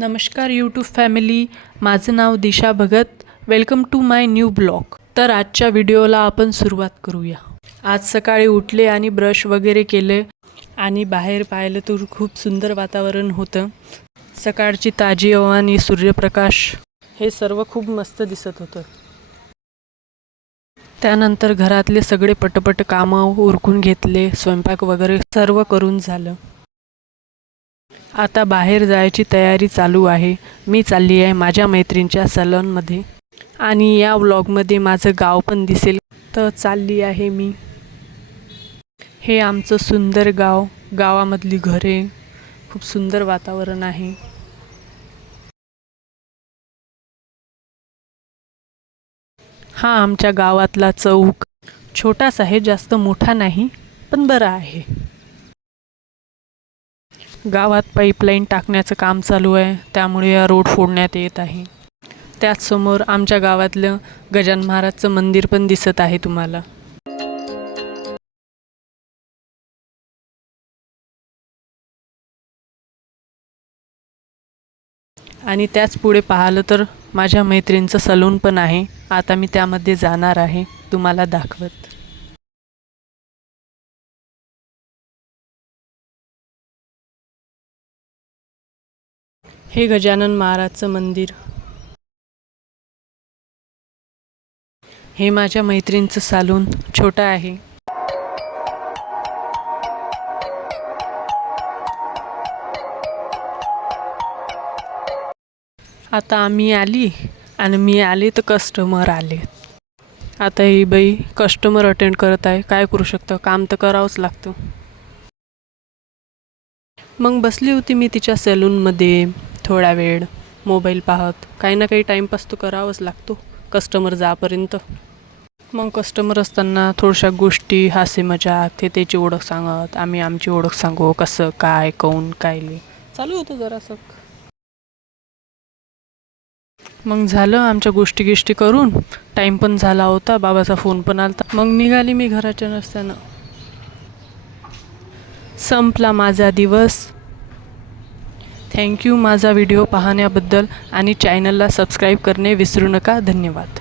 नमस्कार YouTube family माझं नाव Disha Bhagat. Welcome to my new blog तर आजच्या व्हिडिओला आपण सुरुवात करूया. आज सकाळी उठले आणि ब्रश वगैरे केले आणि बाहेर पाहिलं तर खूप सुंदर वातावरण होतं. सकाळची ताजी हवा आणि सूर्यप्रकाश हे सर्व खूप मस्त दिसत होतं. त्यानंतर घरातले सगळे पटपट कामं उरकून घेतले स्वयंपाक वगैरे सर्व करून झालं. आता बाहेर जायची तयारी चालू आहे. मी चालली आहे माझ्या मैत्रिणीच्या सलॉनमध्ये. आणि या व्लॉगमध्ये माझं गाव पण दिसेल. तर चालली आहे मी. हे आमचं सुंदर गाव. गावामधली घरे. खूप सुंदर वातावरण आहे. हा आमच्या गावातला चौक. छोटाच आहे जास्त मोठा नाही पण बरा आहे. गावात पाईपलाईन टाकण्याचं काम चालू आहे. त्यामुळे या रोड फोडण्यात येत आहे. त्याचसमोर आमच्या गावातलं गजान महाराजचं मंदिर पण दिसत आहे तुम्हाला. आणि त्याच पुढे पाहिलं तर माझ्या मैत्रिणीचं सलून पण आहे. आता मी त्यामध्ये जाणार आहे. तुम्हाला दाखवत. हे गजानन महाराजचं मंदिर. हे माझ्या मैत्रिणीचं सालून छोटं आहे. आता आम्ही आली आणि मी आले तर कस्टमर आले. आता ही बाई कस्टमर अटेंड करत आहे. काय करू शकतं? काम तर करावंच लागतं. मग बसली होती मी तिच्या सॅलूनमध्ये थोडा वेळ मोबाईल पाहत. काही ना काही टाईमपास तो करावाच लागतो कस्टमर जापर्यंत. मग कस्टमर असताना थोड्याशा गोष्टी हास्य मजाक ते त्याची ओळख सांगत आम्ही आमची ओळख सांगू कसं काय काऊन काय चालू होतं जरासं मग झालं आमच्या गोष्टी गिष्टी करून. टाईम पण झाला होता बाबाचा फोन पण आला मग निघाली मी घराच्या नसताना संपला माझा दिवस. थँक्यू माझा व्हिडिओ पाहण्याबद्दल आणि चॅनलला सबस्क्राईब करणे विसरू नका. धन्यवाद.